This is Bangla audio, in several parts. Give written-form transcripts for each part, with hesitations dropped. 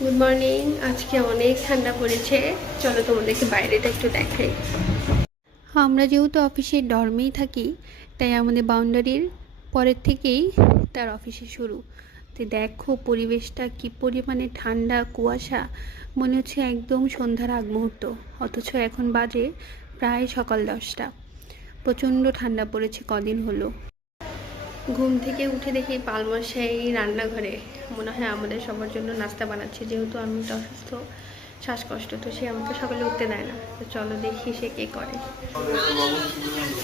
Good morning. আজকে অনেক ঠান্ডা পড়েছে, চলো তোমাদেরকে বাইরেটা একটু দেখাই। আমরা যেহেতু অফিসের ডর্মেই থাকি, তাই আমাদের বাউন্ডারির পরের থেকেই তার অফিসে শুরু। তো দেখো পরিবেশটা কি পরিমাণে ঠান্ডা, কুয়াশা, মনে হচ্ছে একদম সন্ধ্যার আগ মুহূর্ত, অথচ এখন বাজে প্রায় সকাল 10টা। প্রচণ্ড ঠান্ডা পড়েছে কদিন হলো। ঘুম থেকে উঠে দেখি পালমশাই রান্নাঘরে, মনে হয় আমাদের সবার জন্য নাস্তা বানাচ্ছে। যেহেতু আমি তো অসুস্থ, শ্বাসকষ্ট, তো সে আমাকে সকালে উঠতে দেয় না। তো চলো দেখি সে কে করে।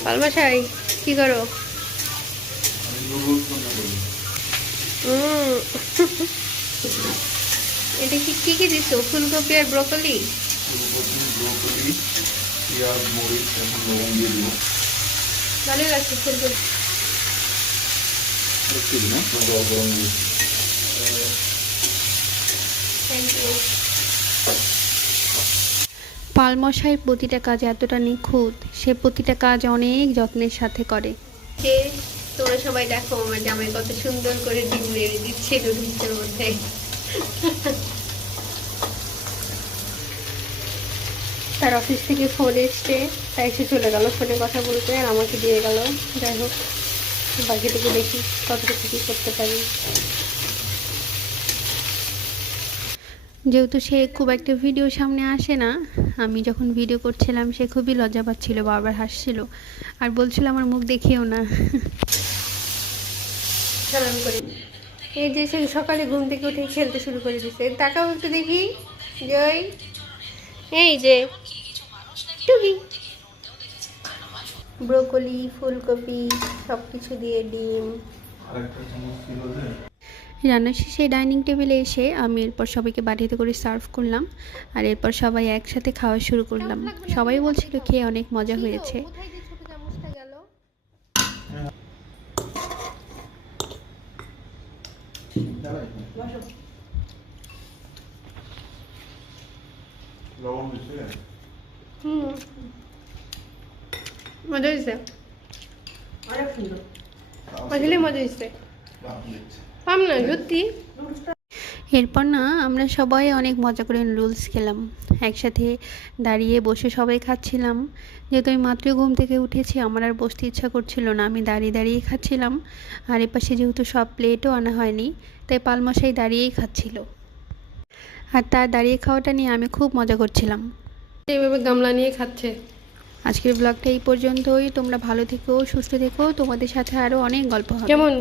পালমশাই কি করো? এটা কি কি কি দিছো? ফুলকপি আর ব্রকলি? ভালোই লাগছে ফুলকপি। পালমশাইয়ের প্রতিটা কাজ এতটা নিখুঁত, সে প্রতিটা কাজ অনেক যত্নের সাথে করে। তোমরা সবাই দেখো আমার জামাই কত সুন্দর করে ডিম নেড়ে দিচ্ছে নুডলসের মধ্যে। তার অফিস থেকে ফোন এসছে, তাই এসে চলে গেল ফোনে কথা বলতে, আর আমাকে দিয়ে গেল। যাই হোক, বাকিটুকু দেখি কতটুকু কী করতে পারি। যেহেতু সে খুব একটা ভিডিও সামনে আসে না, আমি যখন ভিডিও করছিলাম সে খুবই লজ্জা পাচ্ছিল, বারবার হাসছিল আর বলছিল আমার মুখ দেখিও না। সালাম করি। এই যে সে সকালে ঘুম থেকে উঠে খেলতে শুরু করে দিচ্ছে। তাকাও একটু দেখি। জয়, এই যে টুকি, ব্রোকলি, ফুলকপি সব কিছু দিয়ে ডিম। রান্না শেষে ডাইনিং টেবিলে এসে আমি এরপর সবাইকে বাটিতে করে সার্ভ করলাম, আর এরপর সবাই একসাথে খাওয়া শুরু করলাম। সবাই বলছিল খেয়ে অনেক মজা হয়েছে। মজা হয়েছে, আসলে মজা হয়েছে। পাম না সত্যি। এরপর না আমরা সবাই অনেক মজা করে নুডলস খেলাম, একসাথে দাঁড়িয়ে বসে সবাই খাচ্ছিলাম। যেহেতু আমি মাত্র ঘুম থেকে উঠেছি, আমার আর বসতে ইচ্ছা করছিল না, আমি দাঁড়িয়ে দাঁড়িয়ে খাচ্ছিলাম। আর এপাশে যেহেতু সব প্লেটও আনা হয়নি, তাই পালমশাই দাঁড়িয়েই খাচ্ছিল, আর তার দাঁড়িয়ে খাওয়াটা নিয়ে আমি খুব মজা করছিলাম। এইভাবে গামলা নিয়ে খাচ্ছে। আজকের ব্লগটা এই পর্যন্তই। তোমরা ভালো থেকো, সুস্থ থেকো, তোমাদের সাথে আরও অনেক গল্প হবে। কেমন?